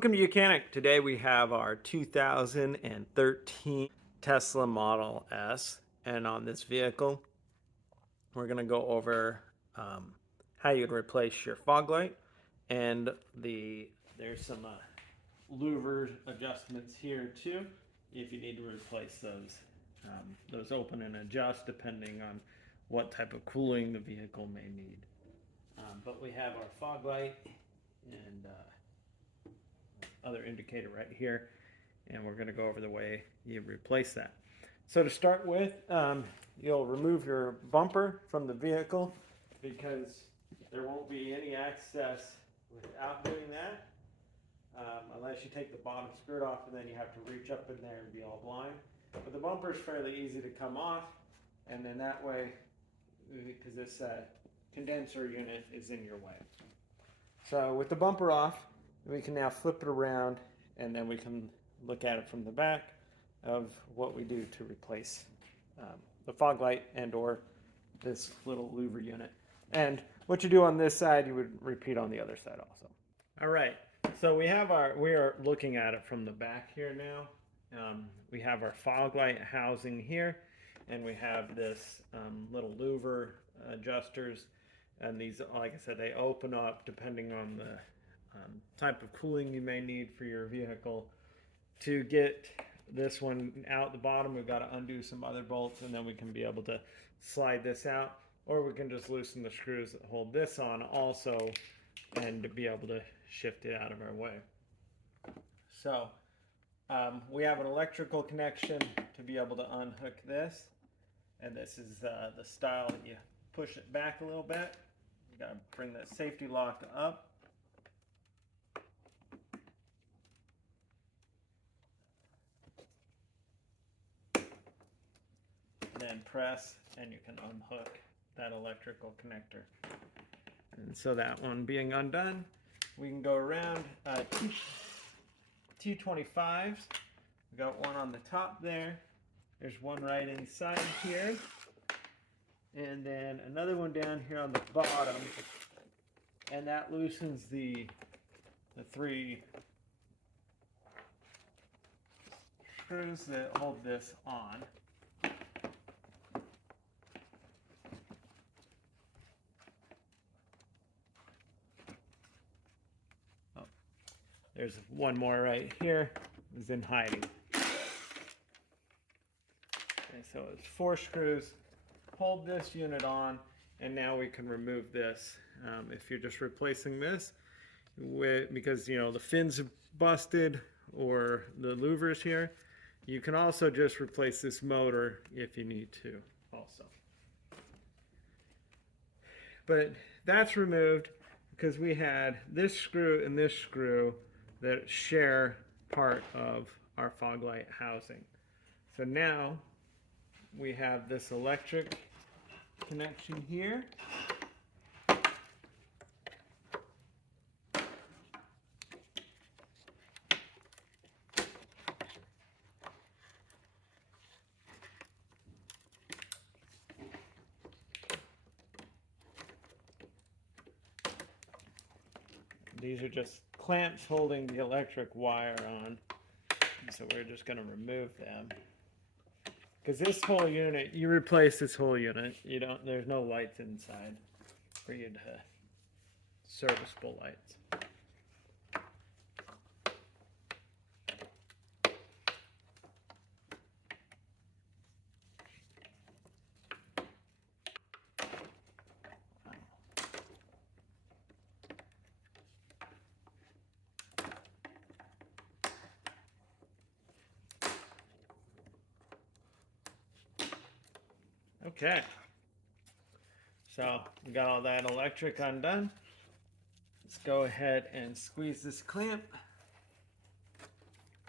Welcome to Mechanic. Today we have our 2013 Tesla Model S, and on this vehicle we're going to go over how you'd replace your fog light, and there's some louver adjustments here too if you need to replace those. Those open and adjust depending on what type of cooling the vehicle may need. But we have our fog light and other indicator right here, and we're going to go over the way you replace that. So to start with, you'll remove your bumper from the vehicle because there won't be any access without doing that, unless you take the bottom skirt off, and then you have to reach up in there and be all blind. But the bumper is fairly easy to come off, and then that way, because this condenser unit is in your way. So with the bumper off, we can now flip it around, and then we can look at it from the back of what we do to replace the fog light and or this little louver unit. And what you do on this side, you would repeat on the other side also. All right, so we are looking at it from the back here now. We have our fog light housing here, and we have this little louver adjusters, and these, like I said, they open up depending on the type of cooling you may need for your vehicle. To get this one out the bottom, we've got to undo some other bolts, and then we can be able to slide this out, or we can just loosen the screws that hold this on also and to be able to shift it out of our way. So we have an electrical connection to be able to unhook this, and this is the style that you push it back a little bit. You got to bring that safety lock up. Then press, and you can unhook that electrical connector. And so that one being undone, we can go around T25s. We got one on the top there. There's one right inside here, and then another one down here on the bottom, and that loosens the three screws that hold this on. There's one more right here, is in hiding. Okay, so it's 4 screws, hold this unit on, and now we can remove this. If you're just replacing this, because the fins are busted or the louvers here, you can also just replace this motor if you need to also. But that's removed because we had this screw and this screw that share part of our fog light housing. So now we have this electric connection here. These are just clamps holding the electric wire on, so we're just going to remove them. Because this whole unit, you replace this whole unit, there's no lights inside for you to serviceable lights. Okay, so we got all that electric undone. Let's go ahead and squeeze this clamp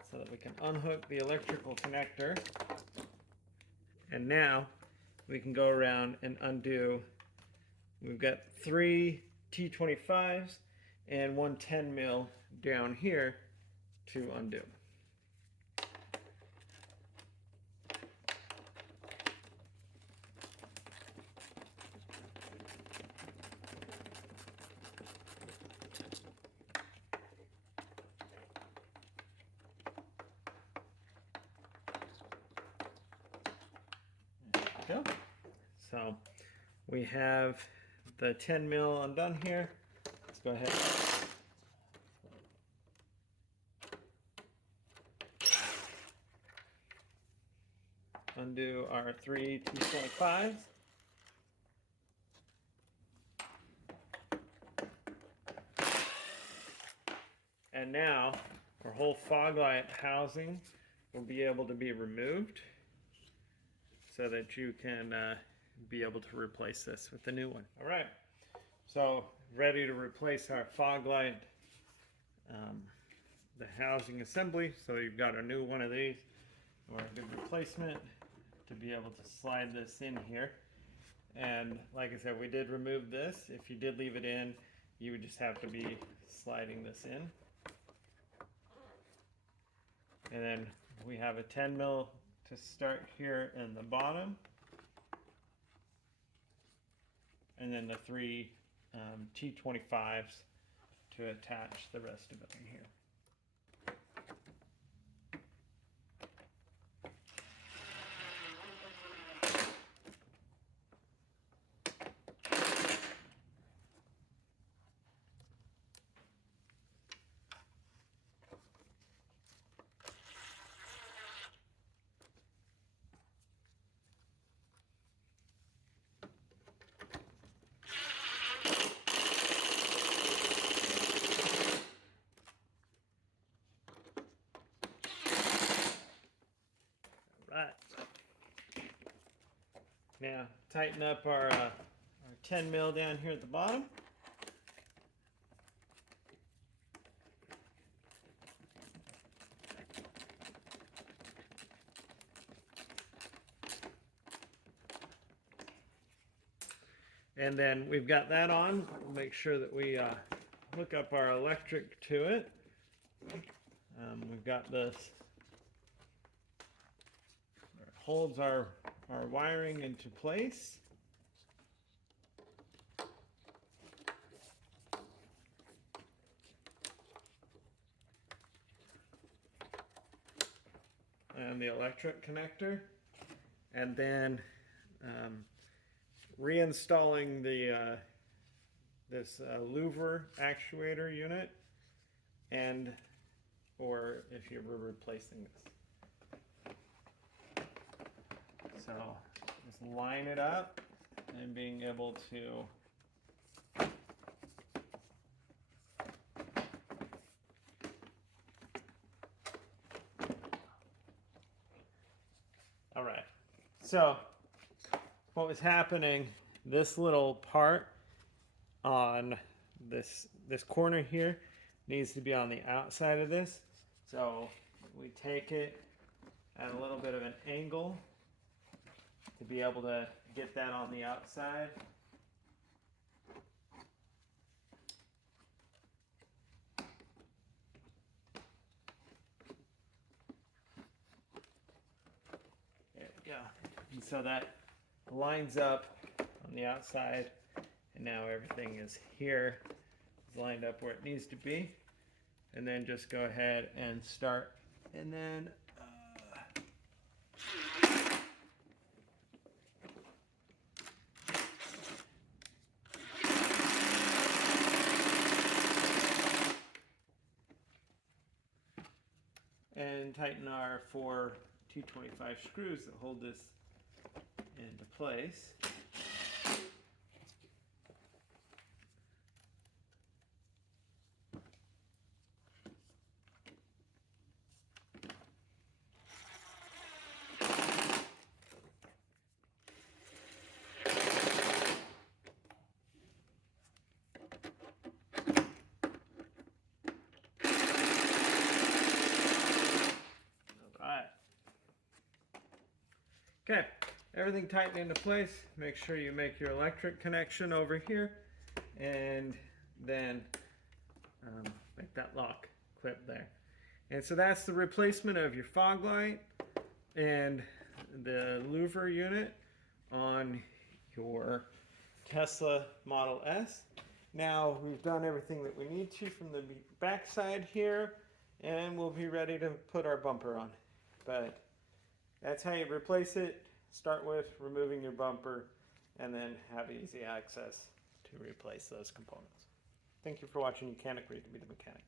so that we can unhook the electrical connector. And now we can go around and undo. We've got 3 T25s and 1 10 mil down here to undo. So we have the 10 mil undone here. Let's go ahead. Undo our 3 T25s. And now our whole fog light housing will be able to be removed so that you can be able to replace this with the new one. All right, so ready to replace our fog light, the housing assembly. So you've got a new one of these, or a good replacement to be able to slide this in here. And like I said, we did remove this. If you did leave it in, you would just have to be sliding this in. And then we have a 10 mil to start here in the bottom. And then the 3 T25s to attach the rest of it in here. Right. Now tighten up our 10 mil down here at the bottom. And then we've got that on. We'll make sure that we hook up our electric to it. We've got this. Holds our wiring into place. And the electric connector. And then reinstalling the this louver actuator unit, and or if you were replacing this. So just line it up and being able to all right. So what was happening, this little part on this corner here needs to be on the outside of this. So we take it at a little bit of an angle to be able to get that on the outside. There we go. And so that lines up on the outside, and now everything is here, is lined up where it needs to be. And then just go ahead and start, and then and tighten our 4 T25 screws that hold this into place. Okay, everything tightened into place. Make sure you make your electric connection over here, and then make that lock clip there. And so that's the replacement of your fog light and the louver unit on your Tesla Model S. Now we've done everything that we need to from the back side here, and we'll be ready to put our bumper on. But that's how you replace it. Start with removing your bumper, and then have easy access to replace those components. Thank you for watching. You can't agree to be the mechanic.